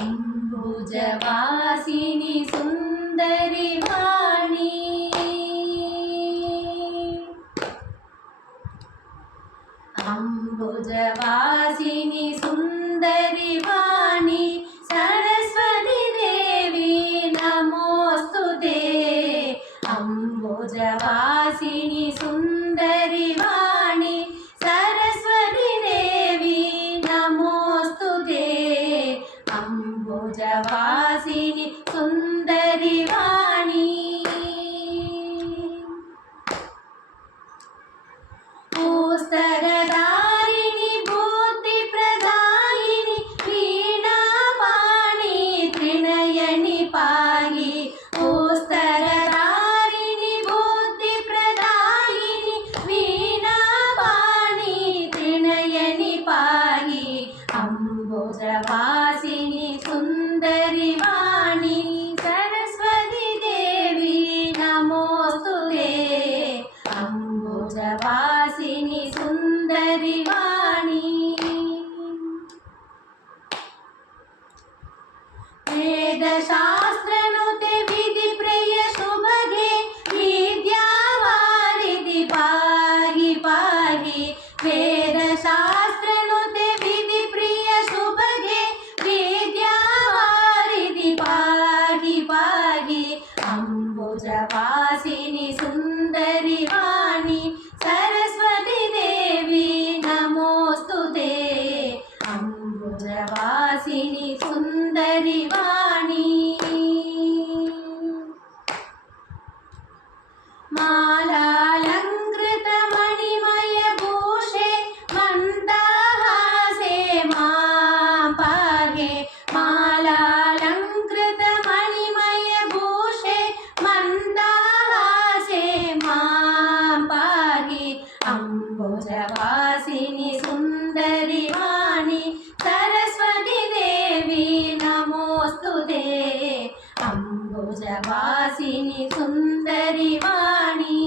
अम्बुजवासिनि सुन्दरि वाणी अम्बुजवासिनि सुन्दरि वाणी सरस्वती देवी नमोस्तुते अम्बुजवासिनि सुन्दरि वाणी सरस्वती देवी नमोस्तुते अम्बुजवासिनि सुन्दरि वाणी पुस्तकधारिणि बुद्धिप्रदायिनि वीणापाणि त्रिनयनि पाहि पुस्तकधारिणि बुद्धिप्रदायिनि वीणापाणि त्रिनयनि पाहि अम्बुजवासिनि सुन्दरि वाणी सरस्वती देवी नमोस्तुते अम्बुजवासिनि सुन्दरि वाणी वेदशास्त्रनुते विधिप्रिय शुभगे विद्यावारिधि पाहि पाहि वेदशास्त्रनुते विधिप्रिय शुभगे विद्यावारिधि पाहि पाहि अम्बुजवासिनि सुन्दरि वाणी सरस्वती देवी नमोस्तुते अम्बुजवासिनि सुन्दरि वाणी मालालङ्कृत मणिमय भूषे मन्दहासे मां पाहि मालालङ्कृत मणिमय भूषे मन्दहासे मां पाहि अम्बुजवासिनि सुन्दरि वाणी सरस्वती देवी नमोस्तुते अम्बुजवासिनि सुन्दरि वाणी।